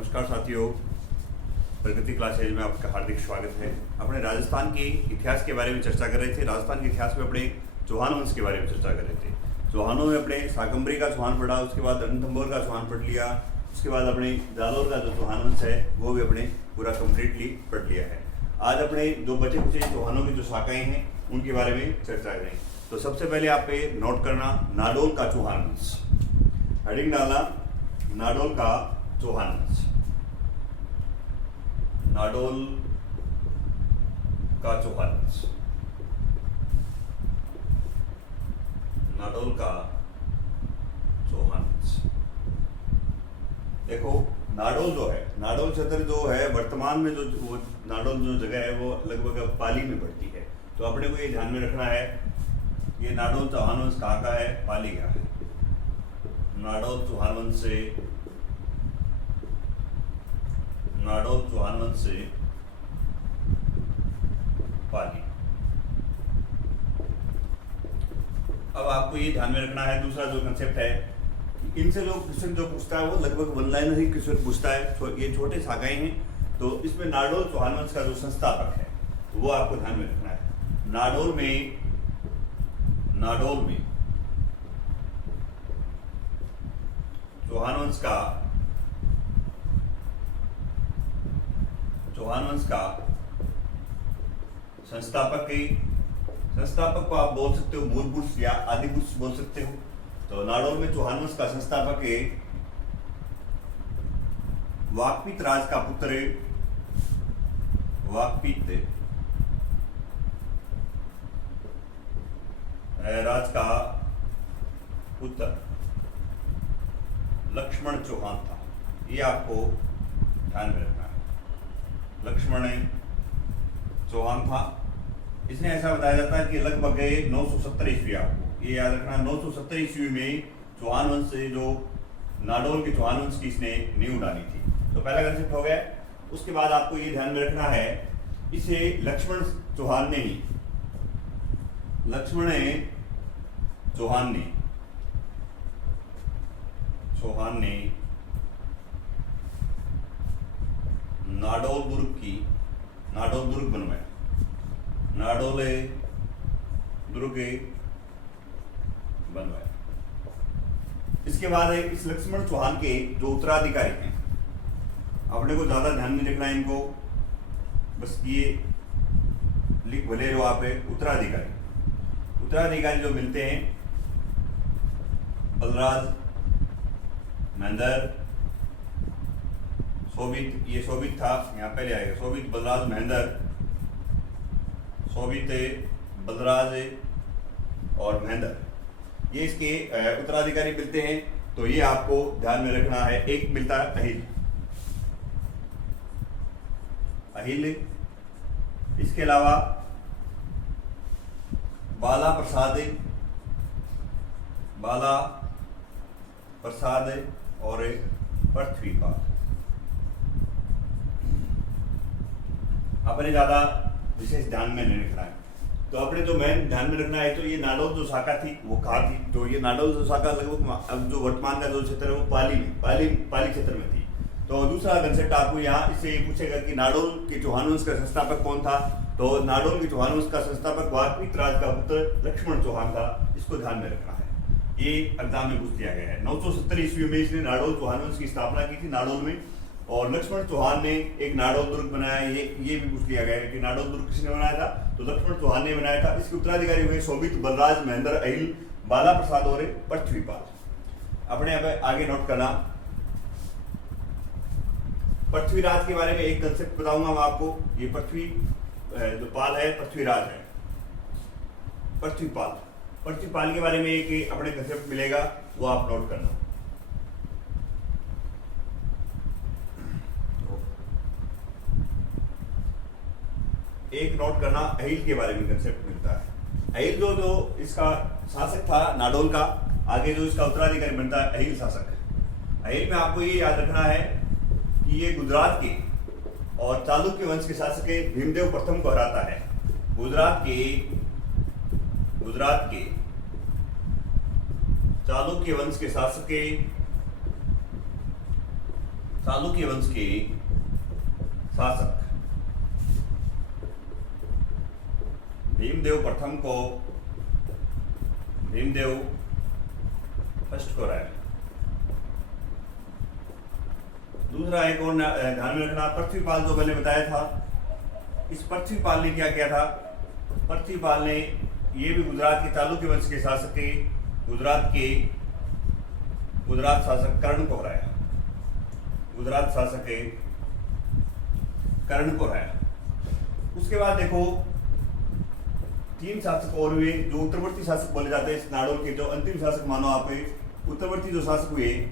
नमस्कार साथियों, प्रगति क्लासेज में आपका हार्दिक स्वागत है। अपने राजस्थान के इतिहास के बारे में चर्चा कर रहे थे। राजस्थान के इतिहास में अपने चौहान वंश के बारे में चर्चा कर रहे थे। चौहानों में अपने शाकंभरी का चौहान पढ़ा, उसके बाद रणथंभौर का चौहान पढ़ लिया, उसके बाद अपने जालोर का जो चौहान वंश है वो भी अपने पूरा कम्प्लीटली पढ़ लिया है। आज अपने जो बचे कुचे चौहानों की जो शाखाएँ हैं उनके बारे में चर्चा करें। तो सबसे पहले आप पे नोट करना नाडोल का चौहान वंश, हेडिंग डालना नाडोल का चौहान वंश। नाडोल का चौहान वंश, नाडोल का चौहान वंश। देखो नाडोल जो है, नाडोल क्षेत्र जो है वर्तमान में जो वो नाडोल जो जगह है वो लगभग पाली में पड़ती है। तो अपने को ये ध्यान में रखना है, ये नाडोल चौहान वंश कहाँ का है, पाली का है। नाडोल चौहान वंश से, नाडोल चौहान वंश से पाली। अब आपको ये ध्यान में रखना है, दूसरा जो कंसेप्ट है, इनसे जो क्वेश्चन जो पूछता है वो लगभग वन लाइनर ही क्वेश्चन पूछता है। ये छोटे शाखाएं हैं, तो इसमें नाडोल चौहान वंश का जो संस्थापक है वो आपको ध्यान में रखना है। नाडोल में चौहान वंश का संस्थापक को आप बोल सकते हो मूल पुरुष या आदि पुरुष बोल सकते हो। तो नाडोल में चौहान वंश का संस्थापक है वाकपीत राज का पुत्र, वाकपीत राज का पुत्र लक्ष्मण चौहान था। ये आपको ध्यान में रखना है, लक्ष्मण चौहान था। इसने ऐसा बताया जाता है कि लगभग 970 ईस्वी, आपको ये याद रखना, 970 ईस्वी में चौहान वंश से जो नाडोल के चौहान वंश की इसने नींव डाली थी। तो पहला कंसेप्ट हो गया। उसके बाद आपको ये ध्यान में रखना है, इसे लक्ष्मण चौहान ने नाडोल दुर्ग बनवाया, नाडोल दुर्ग बनवाया। इसके बाद इस लक्ष्मण चौहान के जो उत्तराधिकारी हैं, अपने को ज्यादा ध्यान में रखना है इनको, बस ये लिख भले लो आप। उत्तराधिकारी जो मिलते हैं, बलराज, महेंद्र, शोभित, ये शोभित था, यहाँ पहले आएगा शोभित, बलराज, महेंद्र, शोभित, बलराज और महेंद्र, ये इसके उत्तराधिकारी मिलते हैं। तो ये आपको ध्यान में रखना है। एक मिलता है अहिल, इसके अलावा बाला प्रसाद और पृथ्वीपाल। अपने ज्यादा विशेष ध्यान में नहीं रखना है। तो अपने जो मेन ध्यान में रखना है, तो ये नाडोल जो शाखा थी वो कहाँ थी, तो ये नाडोल जो शाखा लगभग अब जो वर्तमान का जो क्षेत्र है वो पाली क्षेत्र में थी। तो दूसरा कंसेप्ट आपको यहाँ इससे पूछेगा कि नाडोल के चौहान वंश का संस्थापक कौन था। तो नाडोल के चौहान वंश का संस्थापक वाकपीत राज का पुत्र लक्ष्मण चौहान था। इसको ध्यान में रखना है, ये एग्जाम में पूछ लिया गया है। 970 ईस्वी में इसने नाडोल चौहान वंश की स्थापना की थी नाडोल में, और लक्ष्मण चौहान ने एक नाडोल दुर्ग बनाया। ये भी पूछ लिया गया है कि नाडोल दुर्ग किसने बनाया था, तो लक्ष्मण चौहान ने बनाया था। इसके उत्तराधिकारी हुए शोभित, बलराज, महेंद्र, अहिल, बाला प्रसाद और पृथ्वीपाल। अपने अब आगे नोट करना, पृथ्वीराज के बारे में एक कंसेप्ट बताऊंगा मैं आपको। ये पृथ्वी जो पाल है, पृथ्वीराज है, पृथ्वीपाल के बारे में एक अपने कंसेप्ट मिलेगा, वो आप नोट करना। एक नोट करना, अहिल के बारे में कंसेप्ट मिलता है। अहिल जो इसका शासक था नाडोल का, आगे जो इसका उत्तराधिकारी बनता है अहिल शासक। अहिल में आपको ये याद रखना है कि ये गुजरात के और चालुक्य वंश के शासक भीमदेव प्रथम को हराता है। गुजरात के चालुक्य वंश के शासक चालुक्य वंश के शासक भीमदेव प्रथम को भीमदेव फर्स्ट को राय। दूसरा एक और ध्यान में रखना, पृथ्वीपाल जो मैंने बताया था, इस पृथ्वीपाल ने क्या किया था? पृथ्वीपाल ने ये भी गुजरात के चालुक्य वंश के शासक के गुजरात शासक कर्ण को हराया। गुजरात शासक के कर्ण को हराया। उसके बाद देखो 3 शासक और हुए जो उत्तरवर्ती शासक बोले जाते हैं। इस नाडोल के जो अंतिम शासक मानो आप, उत्तरवर्ती जो शासक हुए,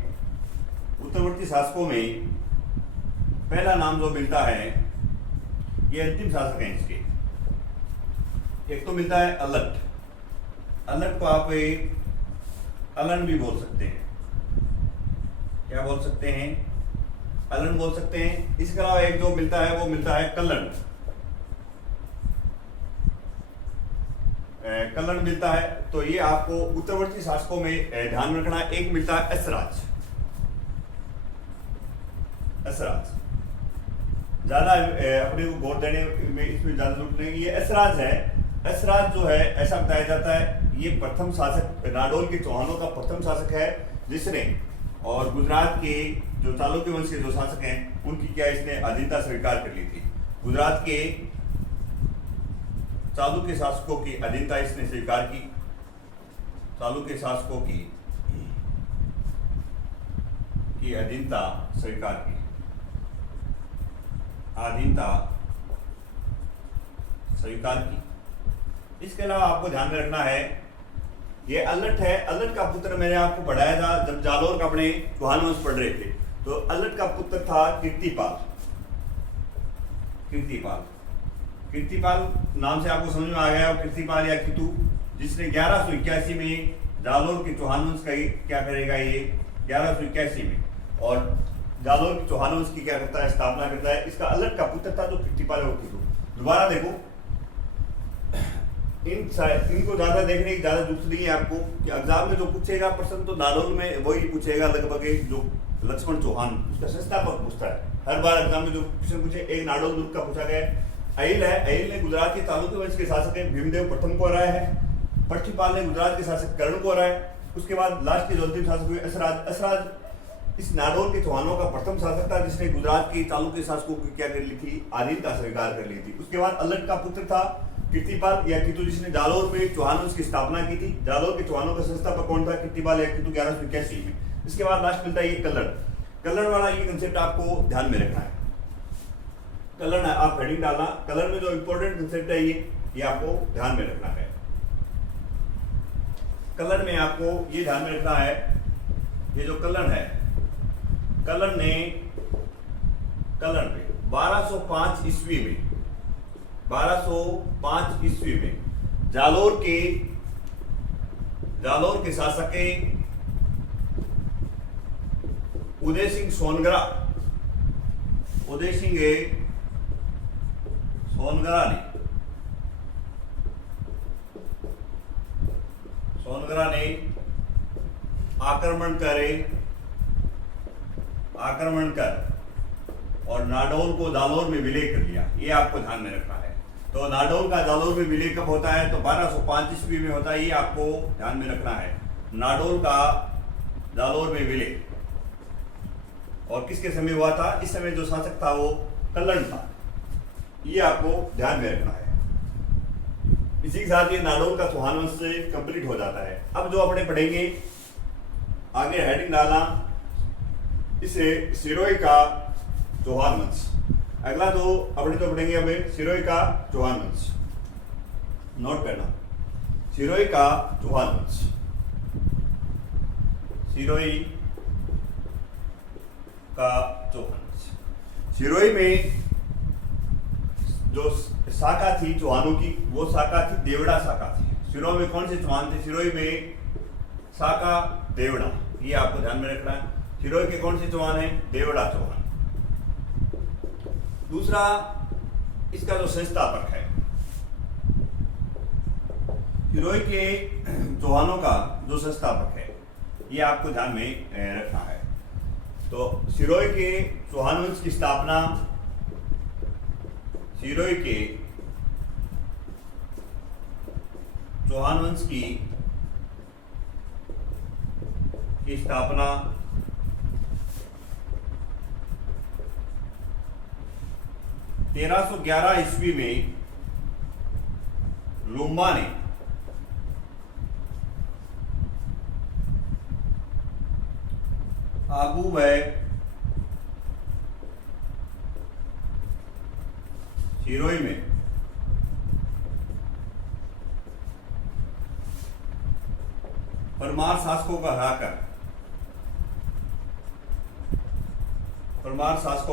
उत्तरवर्ती शासकों में पहला नाम जो मिलता है, ये अंतिम शासक हैं इसके। एक तो मिलता है अलट। अलट को आप अलन भी बोल सकते हैं। क्या बोल सकते हैं? अलन बोल सकते हैं। इसके अलावा एक जो मिलता है वो मिलता है कल्लन। कल्लन मिलता है। तो ये आपको उत्तरवर्ती शासकों में ध्यान में रखना। एक मिलता है असराज। असराज ज्यादा अपने को गौर देने में इसमें ज्यादा जरूरत नहीं। ये असराज है। असराज जो है ऐसा बताया जाता है ये प्रथम शासक, नाडोल के चौहानों का प्रथम शासक है, जिसने और गुजरात के जो चालुक्य वंश के जो शासक हैं उनकी क्या इसने अधीनता स्वीकार कर ली थी। गुजरात के चालुक्य शासकों की अधीनता इसने स्वीकार की। चालुक्य शासकों की अधीनता स्वीकार की। अधीनता स्वीकार की। इसके अलावा आपको ध्यान में रखना है ये अलट है। अलट का पुत्र मैंने आपको पढ़ाया था जब जालोर का अपने चौहान वंश पढ़ रहे थे। तो अलट का पुत्र था कीर्तिपाल। कीर्तिपाल कीर्तिपाल नाम से आपको समझ में आ गया। कीर्तिपाल या कीतु, जिसने 1181 में जालोर के चौहान वंश का क्या करेगा, ये 1181 में, और जालोर के चौहान वंश की क्या करता है, स्थापना करता है। इसका अलट का पुत्र था जो कीर्तिपाल और कीतु। दोबारा देखो, इनको ज्यादा देखने की ज्यादा जरूरत नहीं है आपको कि एग्जाम में जो पूछेगा प्रश्न तो नाडोल में वही पूछेगा लगभग, जो लक्ष्मण चौहान उसका संस्थापक पूछता है हर बार एग्जाम में। जो क्वेश्चन पूछे एक नाडोल दुर्ग का पूछा गया है। अहिल है। अहिल ने गुजरात के चालुक्य वंश के शासक है भीमदेव प्रथम को हराया है। पृथ्वीपाल ने गुजरात के शासक कर्ण को हराया। उसके बाद लास्ट के जो अंतिम शासक हुए असराज। असराज इस नाडोल के चौहानों का प्रथम शासक था जिसने गुजरात के चालुक्य शासकों की क्या कर ली थी, अधीनता स्वीकार कर ली थी। उसके बाद अलट का पुत्र था कीर्तिपाल या कीतु, जिसने जालोर में चौहान वंश की स्थापना की थी। जालोर के चौहानों का संस्थापक कौन था? कीर्तिपाल या कीतु, 1181 में। इसके बाद लास्ट मिलता है ये कल्लन। कल्लन वाला ये कंसेप्ट आपको ध्यान में रखना है। कल्लन आप हेडिंग डालना। कल्लन में जो इंपॉर्टेंट कंसेप्ट है ये आपको ध्यान में रखना है। कल्लन में आपको ये ध्यान में रखना है, ये जो कल्लन है, कल्लन ने 1205 ईस्वी में 1205 ईस्वी में जालोर के शासक उदय सिंह सोनगरा ने आक्रमण कर और नाडोल को जालोर में विलय कर लिया। ये आपको ध्यान में रखना है। तो नाडोल का जालोर में विलय कब होता है? तो 1205 ईस्वी में होता है। ये आपको ध्यान में रखना है। नाडोल का जालोर में विलय और किसके समय हुआ था? इस समय जो शासक था वो कल्लन था। ये आपको ध्यान में रखना है। इसी के साथ ये नाडोल का चौहान वंश से कंप्लीट हो जाता है। अब जो अपने पढ़ेंगे आगे हेडिंग डालना, इसे सिरोही का चौहान वंश। अगला जो अपने तो पढ़ेंगे हमें सिरोही का चौहान वंश। नोट करना, सिरोही का चौहान वंश। सिरोही का चौहान वंश। सिरोही में जो शाखा थी चौहानों की, वो शाखा थी देवड़ा शाखा थी। सिरोही में कौन से चौहान थे? सिरोही में शाखा देवड़ा। ये आपको ध्यान में रखना है। सिरोही के कौन से चौहान है? देवड़ा चौहान। दूसरा इसका जो संस्थापक है, सिरोही के चौहानों का जो संस्थापक है, ये आपको ध्यान में रखना है। तो सिरोही के चौहान वंश की स्थापना, सिरोही के चौहान वंश की स्थापना 1311 ईस्वी में लुम्बा ने आबू व सिरोही में परमार शासकों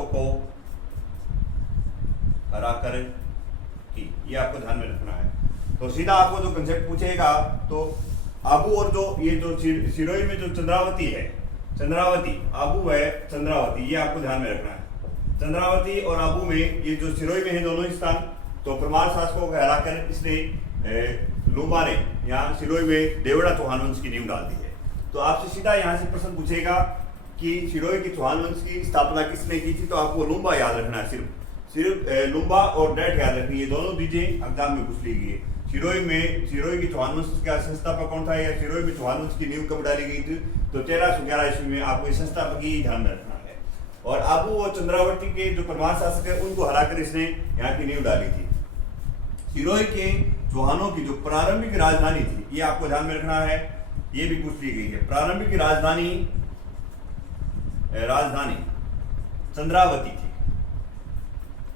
को हराकर की, ये आपको ध्यान में रखना है। तो सीधा आपको जो कंसेप्ट पूछेगा तो आबू और जो ये जो सिरोही में जो चंद्रावती है, आबू व चंद्रावती, ये आपको ध्यान में रखना है। चंद्रावती और आबू में ये जो सिरोही में है दोनों ही स्थान, तो परमार शासकों को हराकर इसने लुम्बा ने यहाँ सिरोही में देवड़ा चौहान वंश की नींव डाल दी है। तो आपसे सीधा यहाँ से प्रश्न पूछेगा कि सिरोही के चौहान वंश की स्थापना किसने की थी, तो आपको लुम्बा याद रखना है। सिर्फ लुम्बा और डेट याद रखनी है, दोनों दीजिए एग्जाम में पूछ ली गई है। सिरोही की चौहान वंश का संस्थापक कौन था, या सिरोही में चौहान वंश की नींव कब डाली गई थी, तो 1311 ईस्वी में। आपको इस संस्थापक की ध्यान में रखना है। और आबू और चंद्रावती के जो परमार शासक है उनको हराकर इसने यहाँ की नींव डाली थी। सिरोही के चौहानों की जो प्रारंभिक राजधानी थी, ये आपको ध्यान में रखना है, ये भी पूछ ली गई है। प्रारंभिक राजधानी चंद्रावती थी,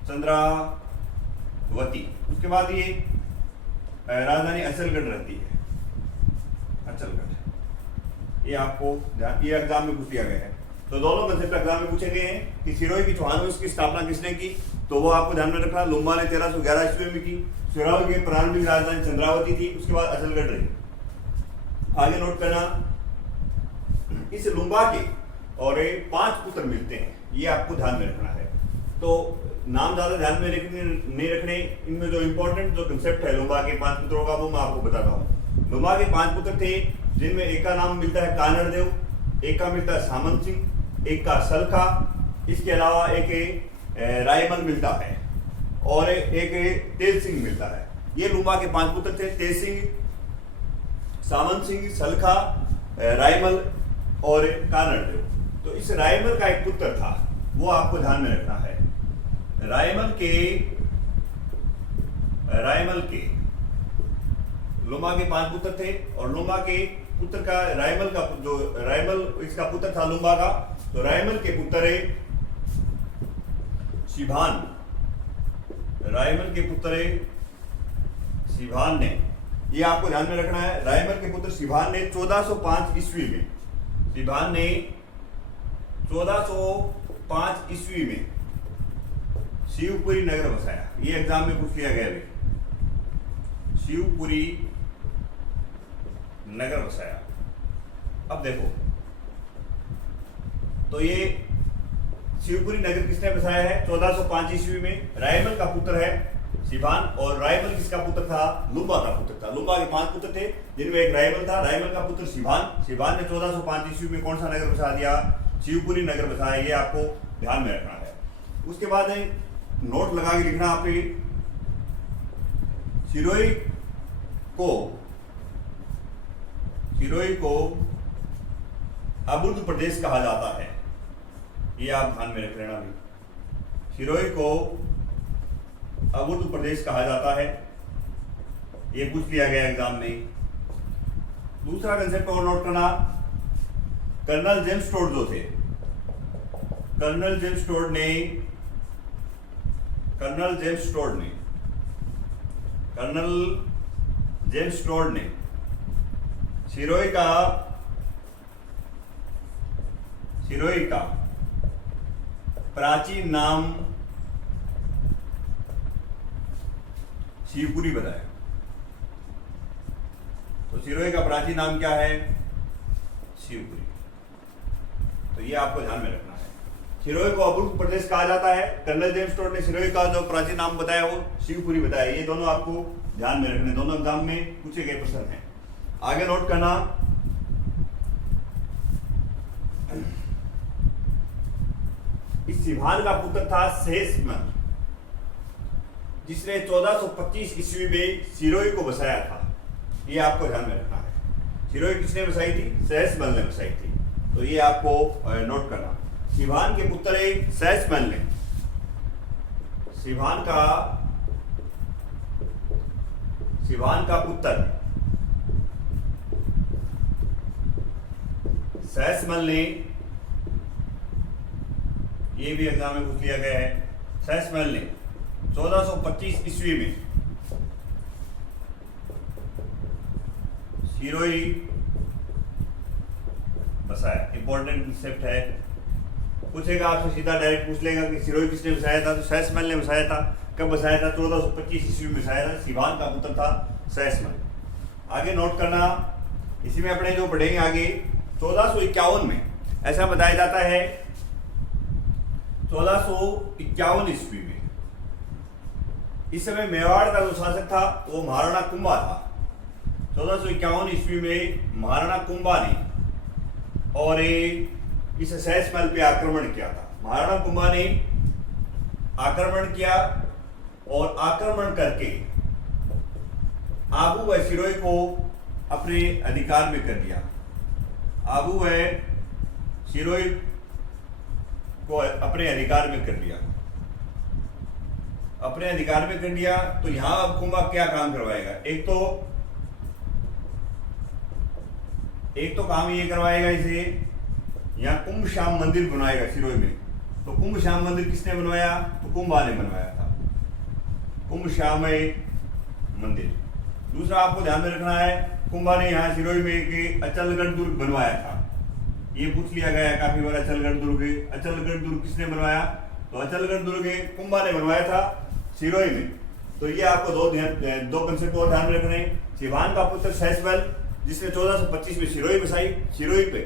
चंद्रावती। उसके बाद ये राजधानी अचलगढ़ रहती है, अचलगढ़। ये आपको ये एग्जाम में पूछ लिया गया है। तो दोनों कंसेप्ट एग्जाम में पूछे गए हैं कि सिरोही की चौहान वंश की स्थापना किसने की, तो वो आपको ध्यान में रखना। लुम्बा ने 1311 ईस्वी में की। सिरोही की प्रारंभिक राजधानी चंद्रावती थी, उसके बाद अचलगढ़ रही। आगे नोट करना, इस लुम्बा के और 5 पुत्र मिलते हैं, ये आपको ध्यान में रखना है। तो नाम ज्यादा ध्यान में नहीं रखने, इनमें जो इंपॉर्टेंट जो कंसेप्ट है लुम्बा के 5 पुत्रों का, वो मैं आपको बताता हूँ। लुम्बा के 5 पुत्र थे, जिनमें एक का नाम मिलता है कानड़ देव, एक का मिलता है सामंत सिंह, एक का सलखा, इसके अलावा एक रायमल मिलता है और एक तेज सिंह मिलता है। ये लुम्बा के 5 पुत्र थे, तेज सिंह, सामंत सिंह, सलखा, रायमल और कानड़ देव। तो इस रायमल का एक पुत्र था, वो आपको ध्यान में रखना है। रायमल के लुम्बा के 5 पुत्र थे, और लुम्बा के पुत्र का रायमल इसका पुत्र था लुम्बा का। तो रायमल के पुत्र शिभान, रायमल के पुत्र शिभान ने, ये आपको ध्यान में रखना है। रायमल के पुत्र शिभान ने 1405 ईस्वी में, शिभान ने 1405 ईस्वी में शिवपुरी नगर बसाया। ये एग्जाम में पूछ लिया गया है, शिवपुरी नगर बसाया। अब देखो, तो ये शिवपुरी नगर किसने बसाया है 1405 ईस्वी में? रायमल का पुत्र है शिभान, और रायमल किसका पुत्र था? लुम्बा का पुत्र था। लुम्बा के 5 पुत्र थे, जिनमें एक रायमल था, रायमल का पुत्र शिभान। शिभान ने 1405 ईस्वी में कौन सा नगर बसा दिया? शिवपुरी नगर बसाया। ये आपको ध्यान में रखना है। उसके बाद नोट लगा के लिखना आपके, सिरोही को अबुर्द प्रदेश कहा जाता है। ये आप ध्यान में रख लेना भी, सिरोही को अबुर्द प्रदेश कहा जाता है। ये पूछ लिया गया एग्जाम में। दूसरा कंसेप्ट और नोट करना, कर्नल जेम्स टोड जो थे, कर्नल जेम्स टोड ने सिरोही का प्राचीन नाम शिवपुरी बताया। तो सिरोही का प्राचीन नाम क्या है? शिवपुरी। तो ये आपको ध्यान में रखना है। सिरोही को अबुर्द प्रदेश कहा जाता है। कर्नल जेम्स टोड ने सिरोही का जो प्राचीन नाम बताया वो शिवपुरी बताया। ये दोनों आपको ध्यान में रखने, दोनों एग्जाम में पूछे गए प्रश्न हैं। आगे नोट करना, इस सिभान का पुत्र था सहसमल, जिसने 1425 ईस्वी में सिरोही को बसाया था। ये आपको ध्यान में रखना है। सिरोही किसने बसाई थी? सहसमल ने बसाई थी। तो ये आपको नोट करना। सिभान के पुत्र एक सहसमल ने सिभान का पुत्र सहसमल ने, ये भी एग्जाम में पूछ लिया गया है, सहसमल ने 1425 ईस्वी में सिरोही बसाया। इंपॉर्टेंट कंसेप्ट है, पूछेगा आपसे सीधा डायरेक्ट पूछ लेगा कि सिरोही किसने बसाया था, तो सहसमल ने बसाया था। कब बसाया था? 1425 ईस्वी में बसाया था। सिभान का पुत्र था सहसमल। आगे नोट करना, इसी में अपने जो पढ़ेंगे आगे 1451 में ऐसा बताया जाता है, 1451 ईस्वी में, इस समय मेवाड़ का जो शासक था वो महाराणा कुंभा था। 1451 ईस्वी में महाराणा कुंभा ने और इस सहसमल पे आक्रमण किया था। महाराणा कुंभा ने आक्रमण किया और आक्रमण करके आबू व सिरोही को अपने अधिकार में कर दिया। आबू व सिरोही को अपने अधिकार में कर लिया। अपने अधिकार में कर लिया तो यहां अब कुंभा क्या काम करवाएगा? एक तो काम ये करवाएगा, इसे यहाँ कुंभ श्याम मंदिर बनवाएगा सिरोही में। तो कुंभ श्याम मंदिर किसने बनवाया? तो कुंभा ने बनवाया था, कुंभ श्याम मंदिर। दूसरा आपको ध्यान में रखना है, कुंभा ने यहाँ सिरोही में एक अचलगढ़ दुर्ग बनवाया था। ये पूछ लिया गया है काफी बार, अचलगढ़ दुर्ग। अचलगढ़ दुर्ग किसने बनवाया? तो अचलगढ़ दुर्ग कुंभा ने बनवाया था सिरोही में। तो ये आपको दो कंसेप्ट और ध्यान में रखने। सिभान का पुत्र सहसमल, जिसने 1425 में सिरोही बसाई। सिरोही पे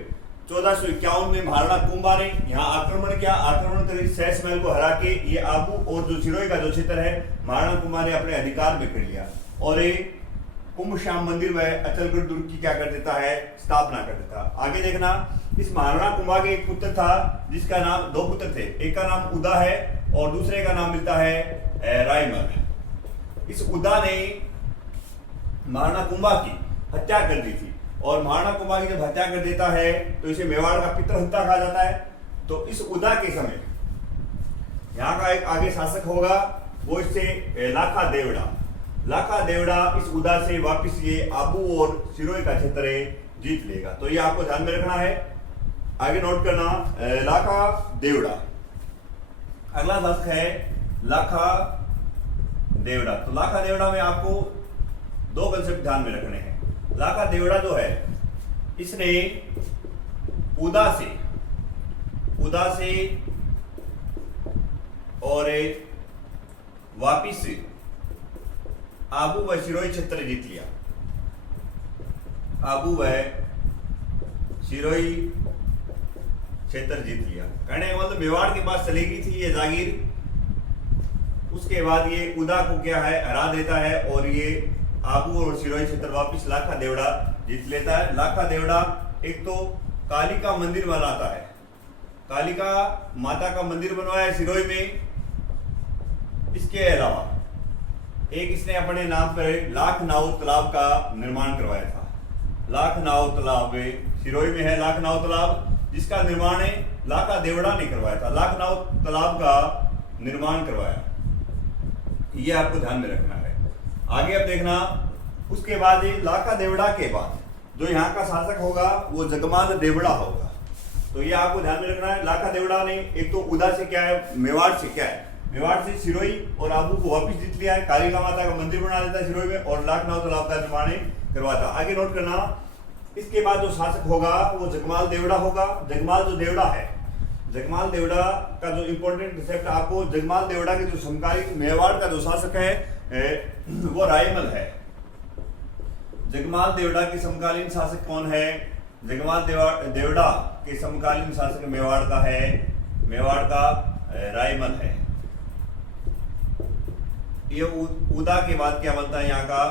1451 में महाराणा कुंभा ने यहाँ आक्रमण किया। आक्रमण कर सहसमल को हरा के ये आबू और जो सिरोही का जो क्षेत्र है महाराणा कुंभा ने अपने अधिकार में कर लिया और ये कुंभ श्याम मंदिर व अचलगढ़ दुर्ग की क्या कर देता है? स्थापना कर देता। आगे देखना, इस महाराणा कुंभा के एक पुत्र था जिसका नाम, दो पुत्र थे, एक का नाम उदा है और दूसरे का नाम मिलता है रायमल। इस उदा ने महाराणा कुंभा की हत्या कर दी थी और महाराणा कुंभा की जब हत्या कर देता है तो इसे मेवाड़ का पितृहत्या कहा जाता है। तो इस उदा के समय यहाँ का एक आगे शासक होगा, वो इससे लाखा देवड़ा। लाखा देवड़ा इस उदा से वापिस ये आबू और सिरोही का क्षेत्र जीत लेगा। तो ये आपको ध्यान में रखना है। आगे नोट करना, लाखा देवड़ा। अगला शासक है लाखा देवड़ा। तो लाखा देवड़ा में आपको दो कंसेप्ट ध्यान में रखने हैं। लाखा देवड़ा जो है, इसने उदा से और वापिस आबू व सिरोही क्षेत्र जीत लिया। आबू व सिरोही क्षेत्र जीत लिया। कहने का मतलब मेवाड़ के पास चली गई थी ये जागीर। उसके बाद ये उदा को क्या है? हरा देता है और ये आबू और सिरोही क्षेत्र वापिस लाखा देवड़ा जीत लेता है। लाखा देवड़ा एक तो कालिका मंदिर बनाता है, कालिका माता का मंदिर बनवाया है सिरोही में। इसके अलावा एक इसने अपने नाम पर लाखनाऊ तालाब का निर्माण करवाया था। लाखनाऊ तालाब सिरोही में है, लाखनाऊ तालाब, जिसका निर्माण लाखा देवड़ा ने करवाया था। लाखनाऊ तालाब का निर्माण करवाया, ये आपको ध्यान में रखना है। आगे अब देखना, उसके बाद लाखा देवड़ा के बाद जो यहाँ का शासक होगा वो जगमाल देवड़ा होगा। तो ये आपको ध्यान में रखना है। लाखा देवड़ा ने एक तो उदा से क्या है, मेवाड़ से क्या है, मेवाड़ से सिरोही और आबू को वापिस जीत लिया है। कालिका माता का मंदिर बना देता है सिरोही में और लाखनाऊ तालाब का निर्माण करवाता। आगे नोट करना, इसके बाद जो शासक होगा वो जगमाल देवड़ा होगा। जगमाल जो देवड़ा है, जगमाल देवड़ा का जो इंपॉर्टेंट कंसेप्ट आपको, जगमाल देवड़ा के जो समकालीन मेवाड़ का जो शासक है वो रायमल है। जगमाल देवड़ा के समकालीन शासक कौन है? जगमाल देवड़ा के समकालीन शासक मेवाड़ का है, मेवाड़ का रायमल है। ये उदा के बाद क्या बनता है? यहाँ का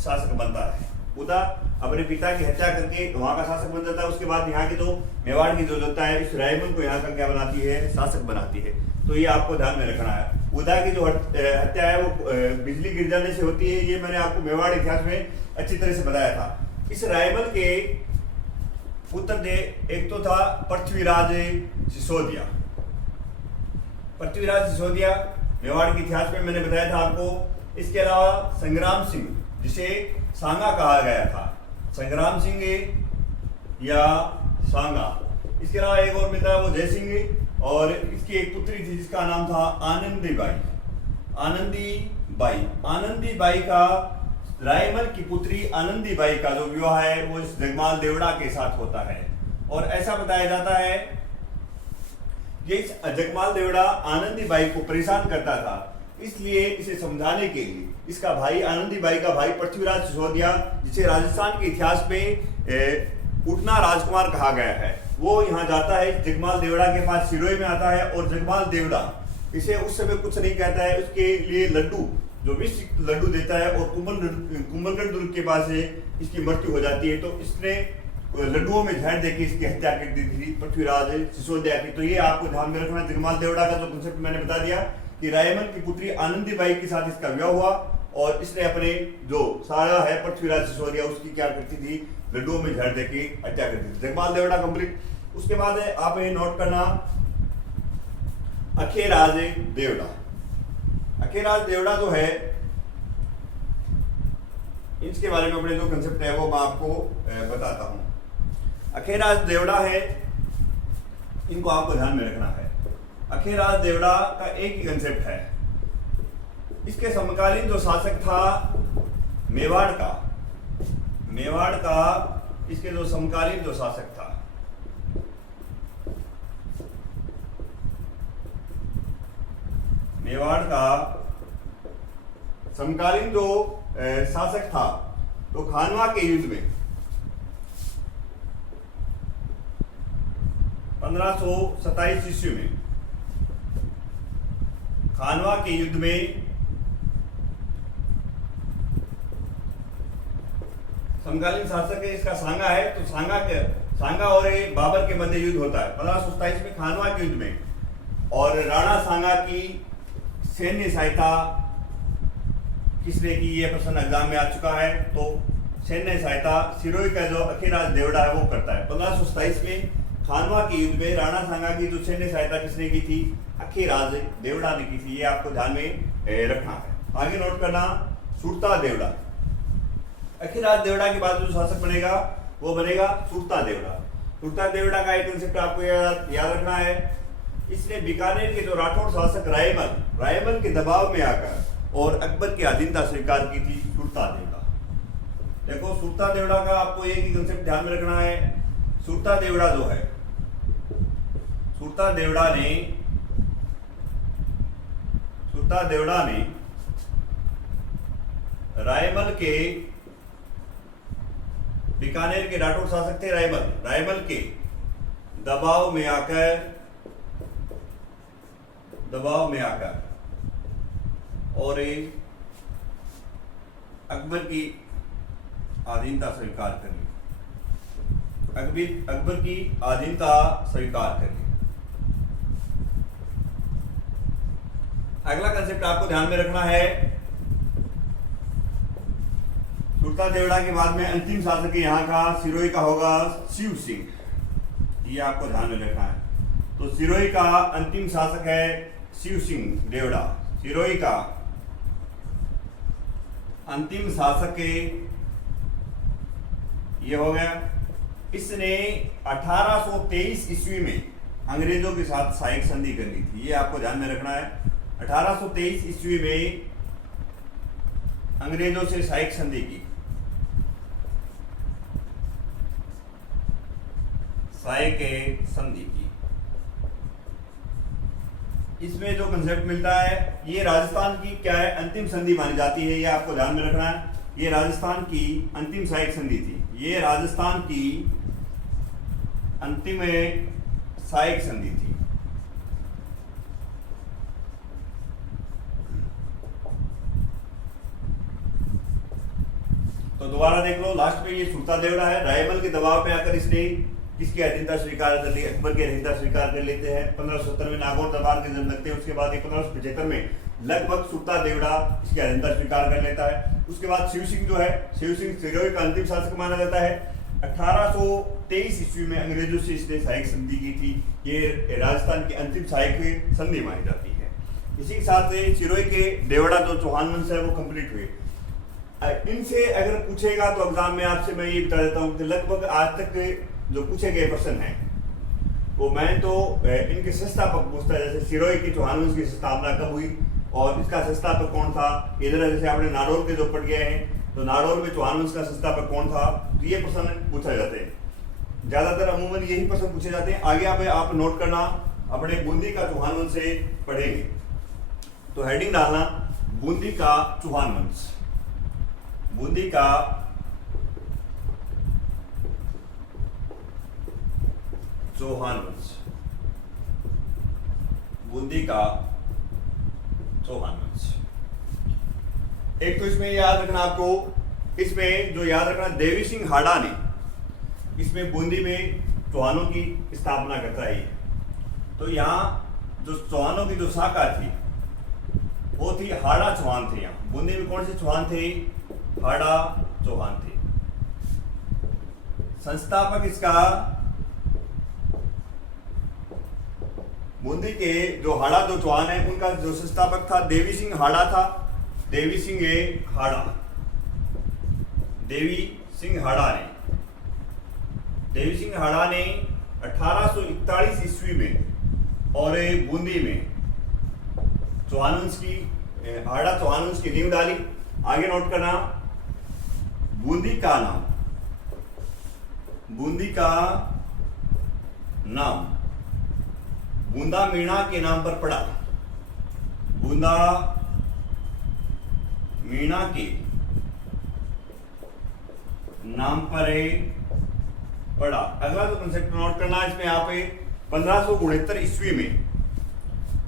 शासक बनता है उदा अपने पिता की हत्या करके वहां का शासक बन जाता है। उसके बाद यहाँ की जो मेवाड़ की जो जनता है इस रायमल को यहाँ का क्या बनाती है, शासक बनाती है। तो ये आपको ध्यान में रखना है। उदा की जो हत्या है वो बिजली गिर जाने से होती है। ये मैंने आपको मेवाड़ इतिहास में अच्छी तरह से बताया था। इस रायमल के पुत्र ने एक तो था पृथ्वीराज सिसोदिया। पृथ्वीराज सिसोदिया मेवाड़ के इतिहास में मैंने बताया था आपको। इसके अलावा संग्राम सिंह, जिसे सांगा कहा गया था, संग्राम सिंह या सांगा। इसके अलावा एक और मिलता है वो जय सिंह, और इसकी एक पुत्री थी जिसका नाम था आनंदीबाई। आनंदीबाई का, रायमल की पुत्री आनंदीबाई का जो विवाह है वो इस जगमाल देवड़ा के साथ होता है। और ऐसा बताया जाता है कि इस जगमाल देवड़ा आनंदीबाई को परेशान करता था, इसलिए इसे समझाने के लिए इसका भाई, आनंदीबाई का भाई पृथ्वीराज सिसोदिया, जिसे राजस्थान के इतिहास में उठना राजकुमार कहा गया है, वो यहाँ जाता है, जगमाल देवड़ा के पास सिरोही में आता है। और जगमाल देवड़ा इसे उस समय कुछ नहीं कहता है, उसके लिए लड्डू, जो विष लड्डू देता है, और कुंभलगढ़ दुर्ग के पास से इसकी मृत्यु हो जाती है। तो इसने लड्डुओं में जहर देके इसकी हत्या कर दी थी पृथ्वीराज सिसोदिया की। तो ये आपको ध्यान में रखना। जगमाल देवड़ा का जो कंसेप्ट मैंने बता दिया कि रायमल की पुत्री आनंदीबाई के साथ इसका विवाह हुआ, और इसने अपने जो सारा है पृथ्वीराज सिसोदिया उसकी क्या करती थी, लड्डुओं में जहर देके हत्या करती थी। जगमाल देवड़ा कंप्लीट। उसके बाद है आप ये नोट करना अखेराज देवड़ा। अखेराज देवड़ा जो है, इसके बारे में अपने जो कंसेप्ट है वो मैं आपको बताता हूं। अखेराज देवड़ा है, इनको आपको ध्यान में रखना है। अखेराज देवड़ा का एक ही कंसेप्ट है। इसके समकालीन जो शासक था मेवाड़ का इसके जो समकालीन जो शासक था, मेवाड़ का समकालीन जो शासक था, तो खानवा के युद्ध में 1527 ईस्वी में, खानवा के युद्ध में समकालीन शासक है इसका सांगा है। तो सांगा और बाबर के मध्य युद्ध होता है 1527 में खानवा के युद्ध में। और राणा सांगा की सैन्य सहायता किसने की, ये प्रश्न एग्जाम में आ चुका है। तो सैन्य सहायता सिरोही का जो अखेराज देवड़ा है वो करता है। 1527 में खानवा के युद्ध में राणा सांगा की जो सैन्य सहायता किसने की थी, अखेराज देवड़ा ने की थी। ये आपको ध्यान में रखना है। आगे नोट करना सुरता देवड़ा। अखेराज देवड़ा के बाद जो शासक बनेगा वो बनेगा सुरता देवड़ा। सुरता देवड़ा का एक कंसेप्ट आपको याद रखना है। इसने बीकानेर के जो राठौड़ शासक रायमल के दबाव में आकर और अकबर की अधीनता स्वीकार की थी सुरता देवड़ा। देखो सुरता देवड़ा का आपको एक ही कंसेप्ट ध्यान में रखना है। सुरता देवड़ा जो है, सुरता देवड़ा ने रायमल के, बीकानेर के राठौड़ शासक थे रायमल के दबाव में आकर और अकबर की अधीनता स्वीकार कर ली। अकबर की अधीनता स्वीकार कर ली। अगला कंसेप्ट आपको ध्यान में रखना है। सुरता देवड़ा के बाद में अंतिम शासक यहाँ का सिरोही का होगा शिव सिंह। ये आपको ध्यान में रखना है। तो सिरोही का अंतिम शासक है शिव सिंह देवड़ा। सिरोही का अंतिम शासक ये हो गया। इसने 1823 ईस्वी में अंग्रेजों के साथ सहायक संधि कर ली थी। ये आपको ध्यान में रखना है। 1823 ईस्वी में अंग्रेजों से सहायक संधि की। सहायक संधि की। इसमें जो कंसेप्ट मिलता है, ये राजस्थान की क्या है, अंतिम संधि मानी जाती है। ये आपको ध्यान में रखना है। ये राजस्थान की अंतिम सहायक संधि थी। ये राजस्थान की अंतिम सहायक संधि थी। तो तो दोबारा देख लो, लास्ट में ये सुल्तान देवड़ा है, रायमल के दबाव पे आकर इसने किसकी अधीनता स्वीकार कर ली, अकबर की अधीनता स्वीकार कर लेते हैं। 1570 में नागौर दरबार के जब लगते हैं, उसके बाद 1575 में लगभग सुल्तान देवड़ा इसकी अधीनता स्वीकार कर लेता है। उसके बाद शिव सिंह जो है, शिव सिंह सिरोही का अंतिम शासक माना जाता है। 1823 ईस्वी में अंग्रेजों से इसने सहायक संधि की थी, ये राजस्थान की अंतिम सहायक संधि मानी जाती है। इसी के साथ सिरोही के देवड़ा जो चौहान वंश है वो कंप्लीट हुए। इनसे अगर पूछेगा तो एग्जाम में आपसे मैं ये बता देता हूँ कि लगभग आज तक जो पूछे गए प्रश्न हैं वो मैं तो इनके संस्थापक पूछता है, जैसे सिरोही के चौहान वंश की स्थापना कब हुई और इसका संस्थापक कौन था। इधर जैसे आपने नाडोर के जो पढ़ गए हैं, तो नाडोर में चौहान वंश का संस्थापक कौन था, तो ये प्रश्न पूछा जाते हैं। ज्यादातर अमूमन यही प्रश्न पूछे जाते हैं। आगे आप नोट करना, अपने बूंदी का चौहान वंश से पढ़ेंगे तो हेडिंग डालना बूंदी का चौहान वंश, बूंदी का चौहान वंश, बूंदी का चौहान वंश। एक तो इसमें याद रखना आपको, इसमें जो याद रखना देवी सिंह हाड़ा ने इसमें बूंदी में चौहानों की स्थापना करता है। तो यहाँ जो चौहानों की जो शाखा थी वो थी हाड़ा चौहान थे। यहाँ बूंदी में कौन से चौहान थे, हाड़ा चौहान थे। संस्थापक इसका बूंदी के जो हाड़ा जो चौहान है उनका जो संस्थापक था देवी सिंह हाड़ा था। देवी सिंह हाड़ा, देवी सिंह हाड़ा ने 1841 ईस्वी में और बूंदी में चौहान वंश की हाड़ा चौहान वंश की नींव डाली। आगे नोट करना, बूंदी का नाम, बूंदी का नाम बूंदा मीणा के नाम पर पड़ा, बूंदा मीणा के नाम पर पड़ा। अगला जो कंसेप्ट नोट करना है इसमें आप 1569 ईस्वी में,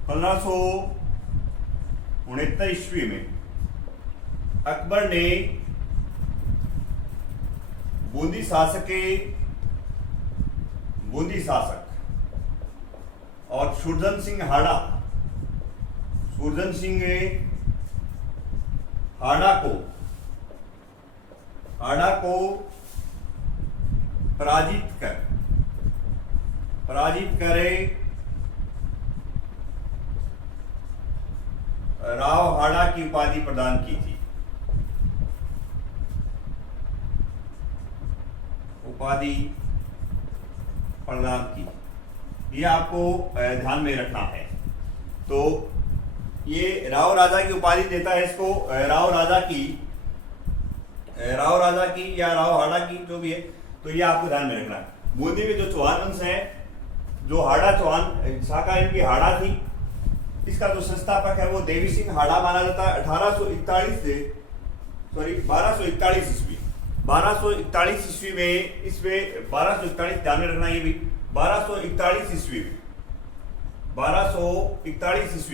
1569 ईस्वी में अकबर ने बूंदी शासक और सुरजन सिंह हाड़ा को पराजित करे राव हाड़ा की उपाधि प्रदान की थी। उपाधि प्रदान की, ये आपको ध्यान में रखना है। तो ये राव राजा की उपाधि देता है इसको, राव राजा की या राव हाड़ा की जो भी है, तो ये आपको ध्यान में रखना है। बूंदी में जो चौहान वंश है, जो हाड़ा चौहान शाखा इनकी हाड़ा थी, इसका जो संस्थापक है वो देवी सिंह हाड़ा माना जाता है। 1241 ईस्वी 1241 ईस्वी में, इसमें 1241 ध्यान में रखना, ये भी 1241 ईस्वी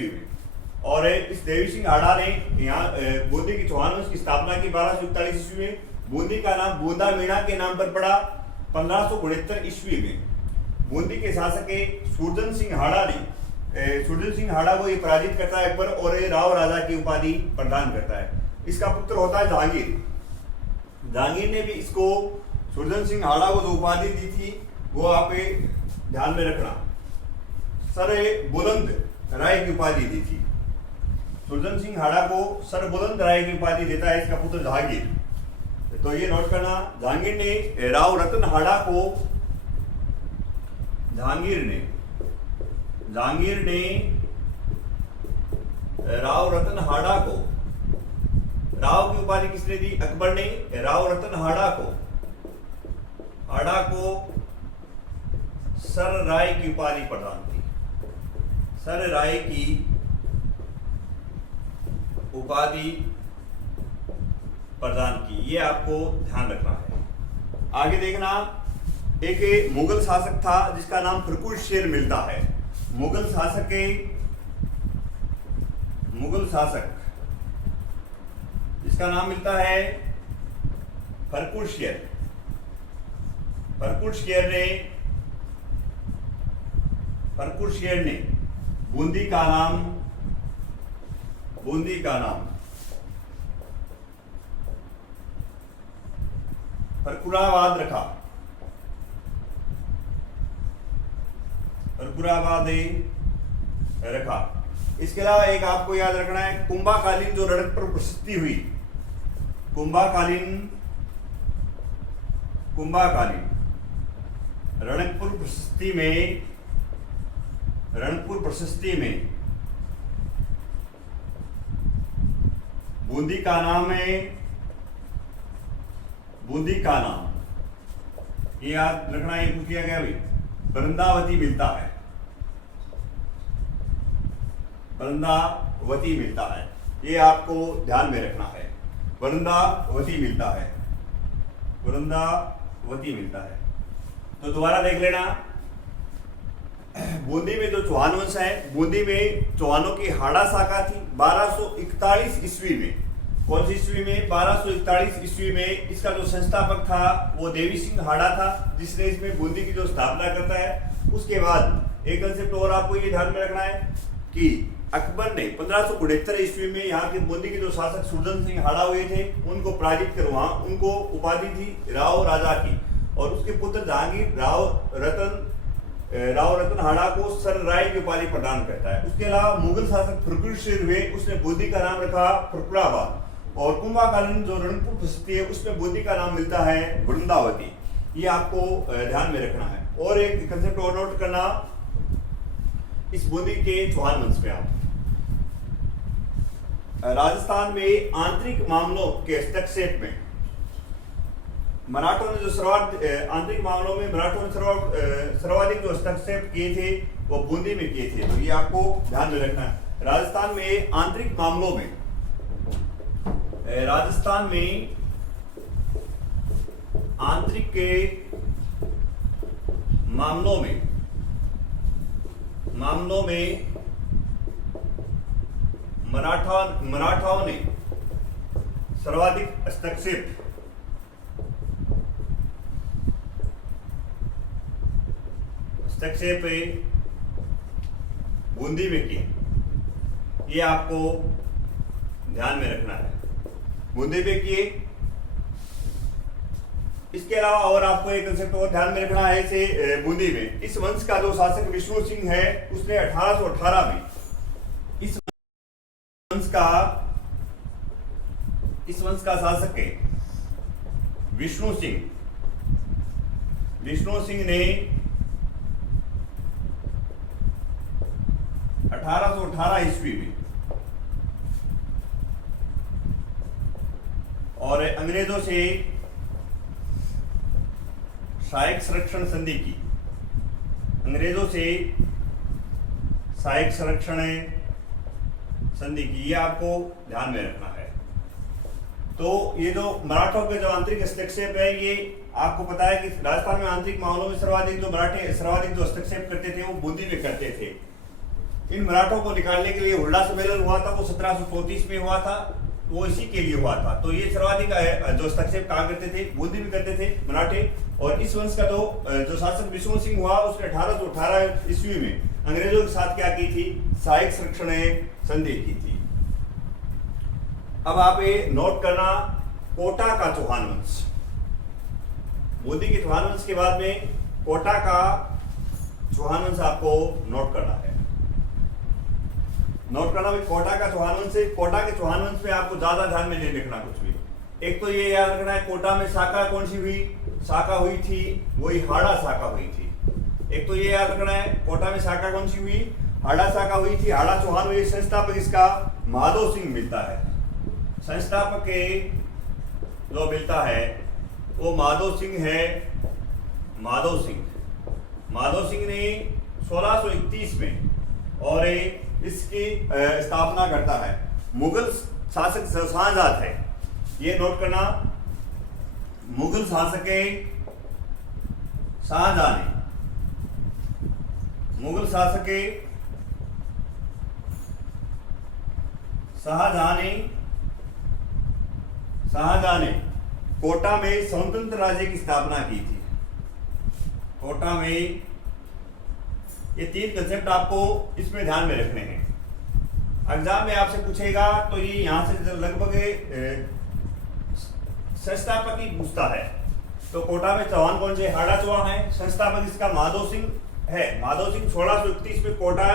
में और इस देवी सिंह हाड़ा ने यहाँ बूंदी की चौहान वंश की स्थापना की 1241 ईस्वी में। बूंदी का नाम बूंदा मीणा के नाम पर पड़ा 1569 ईस्वी में। बूंदी के शासक सुरजन सिंह हाड़ा को ये पराजित करता है अकबर और राव राजा की उपाधि प्रदान करता है। इसका पुत्र होता है जहांगीर ने भी इसको सुरजन सिंह हाड़ा को जो उपाधि दी थी वो आप ध्यान में रखना, सर बुलंद राय की उपाधि दी थी। सुरजन सिंह हाड़ा को सर बुलंद राय की उपाधि देता है इसका पुत्र जहांगीर। तो ये नोट करना, जहांगीर ने राव रतन हाड़ा को राव की उपाधि किसने दी, अकबर ने राव रतन हाड़ा को सर राय की उपाधि प्रदान की, सर राय की उपाधि प्रदान की। ये आपको ध्यान रखना है। आगे देखना, एक मुगल शासक था जिसका नाम फरकुश शेर मिलता है। मुगल शासक जिसका नाम मिलता है फर्रुखसियर ने बूंदी का नाम फर्रुखाबाद रखा। इसके अलावा एक आपको याद रखना है, कुंभाकालीन जो रणकपुर प्रसिद्धि हुई, कुंभाकालीन रणकपुर प्रशस्ति में बूंदी का नाम, ये याद रखना, ये पूछ लिया गया भाई, वृंदावती मिलता है, ये आपको ध्यान में रखना है। वृंदावती मिलता है। तो दोबारा देख लेना, बूंदी में जो चौहान वंश है, बूंदी में चौहानों की हाड़ा शाखा थी 1241 ईस्वी में। कौन सी ईस्वी में? 1241 ईस्वी में। इसका जो संस्थापक था वो देवी सिंह हाड़ा था, जिसने इसमें बूंदी की जो स्थापना करता है। उसके बाद एक कंसेप्ट और आपको ये ध्यान में रखना है कि अकबर ने 1573 ईस्वी में यहाँ के बूंदी के जो शासक सुरजन सिंह हाड़ा हुए थे, उनको पराजित कर वहां उनको उपाधि थी राव राजा की, और उसके पुत्र जहांगीर राव रतन हाड़ा को सर राय की उपाधि प्रदान करता है। उसके अलावा मुगल शासक फर्रुखसियर हुए, उसने बूंदी का नाम रखा फर्रुखाबाद, और कुंभाकालीन जो रणकपुर प्रसिद्धि है उसमें बूंदी का नाम मिलता है वृंदावती। ये आपको ध्यान में रखना है। और एक कंसेप्ट और नोट करना, इस बूंदी के चौहान वंश में आप राजस्थान में आंतरिक मामलों के हस्तक्षेप में मराठों ने जो आंतरिक मामलों में मराठों ने सर्वाधिक जो हस्तक्षेप किए थे वो बूंदी में किए थे। तो ये आपको ध्यान में रखना है। राजस्थान में आंतरिक मामलों में मराठाओं ने सर्वाधिक हस्तक्षेप बूंदी में किए। ये आपको ध्यान में रखना है, बूंदी में किए। इसके अलावा और आपको एक कंसेप्ट और ध्यान में रखना है, इसे बूंदी में इस वंश का जो शासक विष्णु सिंह है, उसने 1818 में इस वंश का शासक है विष्णु सिंह ने 1818 ईस्वी में और अंग्रेजों से सहायक संरक्षण संधि की, ये आपको ध्यान में रखना है। तो ये जो मराठों के जो आंतरिक हस्तक्षेप है, ये आपको पता है कि राजस्थान में आंतरिक मामलों में सर्वाधिक जो हस्तक्षेप करते थे वो बूंदी में करते थे। इन मराठों को निकालने के लिए हुड्डा सम्मेलन हुआ था, वो 1734 में हुआ था, वो इसी के लिए हुआ था। तो ये सर्वाधिक जो हस्तक्षेप कहाँ करते थे, बूंदी में करते थे मराठे। और इस वंश का जो शासक विष्णु सिंह हुआ, उसने 1818 ईस्वी में अंग्रेजों के साथ क्या की थी, सहायक संरक्षण संधि की थी। अब आप ये नोट करना, कोटा का चौहान वंश, बूंदी के चौहान वंश के बाद में कोटा का चौहान वंश आपको नोट करना है। भाई कोटा का चौहान वंश है। कोटा के चौहान वंश में आपको ज्यादा ध्यान में नहीं रखना कुछ भी। एक तो ये याद रखना है, कोटा में शाखा कौन सी हुई थी, वही हाड़ा शाखा हुई थी। एक तो ये याद रखना है, कोटा में शाखा कौन सी हुई, हाड़ा शाखा हुई थी, हाड़ा चौहान हुई। संस्थापक इसका माधव सिंह मिलता है। संस्थापक जो मिलता है वो माधव सिंह है। माधव सिंह ने 1631 में और इसकी स्थापना करता है। मुगल शासक शाहजहां थे, ये नोट करना, मुगल शासक शाहजहां ने कोटा में स्वतंत्र राज्य की स्थापना की थी। कोटा में ये 3 कंसेप्ट आपको इसमें ध्यान में रखने हैं। एग्जाम में आपसे पूछेगा तो ये यहाँ से लगभग संस्थापक ही पूछता है। तो कोटा में चौहान कौन से? हाड़ा चौहान है। संस्थापक इसका माधव सिंह है। माधव सिंह 1631 में कोटा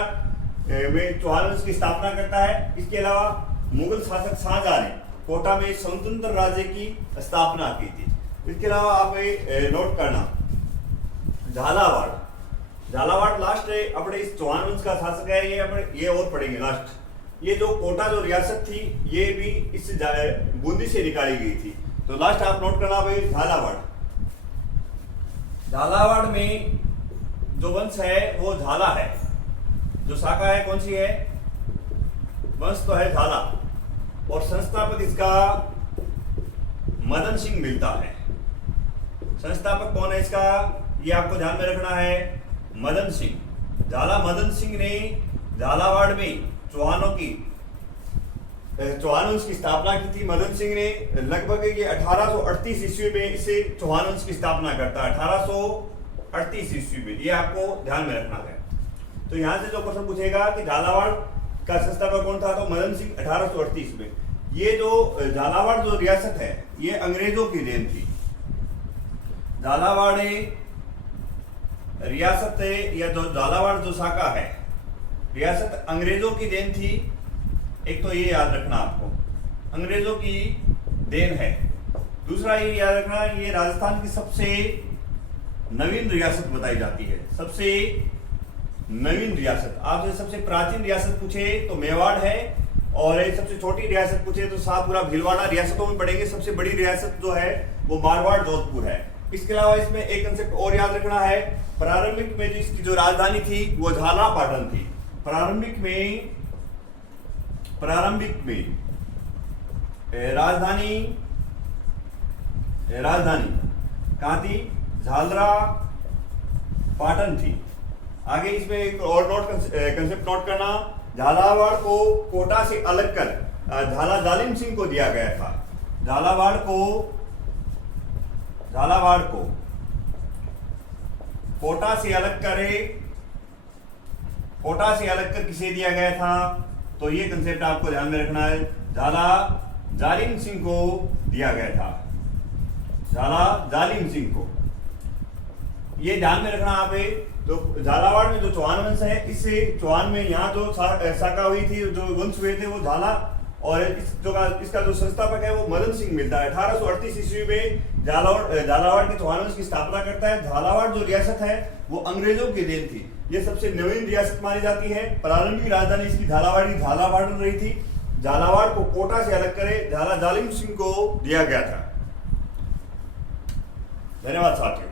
में चौहान वंश की स्थापना करता है। इसके अलावा मुगल शासक शाहजहां ने कोटा में स्वतंत्र राज्य की स्थापना की थी। इसके अलावा आप नोट करना झालावाड़। झालावाड़ लास्ट अपने इस चौहान वंश का शासक है। ये और पढ़ेंगे लास्ट। ये जो कोटा जो रियासत थी ये भी इस बूंदी से निकाली गई थी। तो लास्ट आप नोट करना भाई झालावाड़। झालावाड़ में जो वंश है वो झाला है। जो शाखा है कौन सी है? वंश तो है झाला। और संस्थापक इसका मदन सिंह मिलता है। संस्थापक कौन है इसका? ये आपको ध्यान में रखना है, मदन सिंह। झाला मदन सिंह ने झालावाड़ में चौहान वंश की स्थापना की थी। मदन सिंह ने लगभग ये 1838 ईस्वी में इसे चौहान वंश की स्थापना करता है। 1838 ईस्वी में, ये आपको ध्यान में रखना है। तो यहाँ से जो क्वेश्चन पूछेगा कि झालावाड़ का संस्थापक कौन था, तो मदन सिंह 1838 में। ये जो झालावाड़ जो रियासत है ये अंग्रेजों की देन थी। झालावाड़ रियासत या जो झालावाड़ जो शाखा है रियासत अंग्रेजों की देन थी। एक तो ये याद रखना आपको, अंग्रेजों की देन है। दूसरा ये याद रखना ये राजस्थान की सबसे नवीन रियासत बताई जाती है। सबसे नवीन रियासत। आपसे सबसे प्राचीन रियासत पूछे तो मेवाड़ है, और सबसे छोटी रियासत पूछे तो शाहपुरा भीलवाड़ा रियासतों में पड़ेंगे। सबसे बड़ी रियासत जो है वो मारवाड़ जोधपुर है। इसके अलावा इसमें एक कंसेप्ट और याद रखना है, प्रारंभिक में जो इसकी जो राजधानी थी वो झालापाटन थी। प्रारंभिक में राजधानी कहाँ थी? झालरा पाटन थी। आगे इसमें एक और कंसेप्ट नोट करना, झालावाड़ को कोटा से अलग कर झाला जालिम सिंह को दिया गया था। झालावाड़ को कोटा से अलग कर किसे दिया गया था? तो ये कंसेप्ट आपको ध्यान में रखना है, झाला जालिम सिंह को दिया गया था। झाला जालिम सिंह को ये ध्यान में रखना आप। तो झालावाड़ में जो चौहान वंश है, इससे चौहान में यहाँ जो शाखा हुई थी, जो वंश हुए थे वो झाला, और इसका जो संस्थापक है वो मदन सिंह मिलता है। 1838 ईस्वी में झालावाड़ के चौहान वंश की स्थापना करता है। झालावाड़ जो रियासत है वो अंग्रेजों की देन थी। ये सबसे नवीन रियासत मानी जाती है। प्रारंभिक राजधानी इसकी झालावाड़ रही थी। झालावाड़ को कोटा से अलग करे झाला जालिम सिंह को दिया गया था। धन्यवाद साथियों।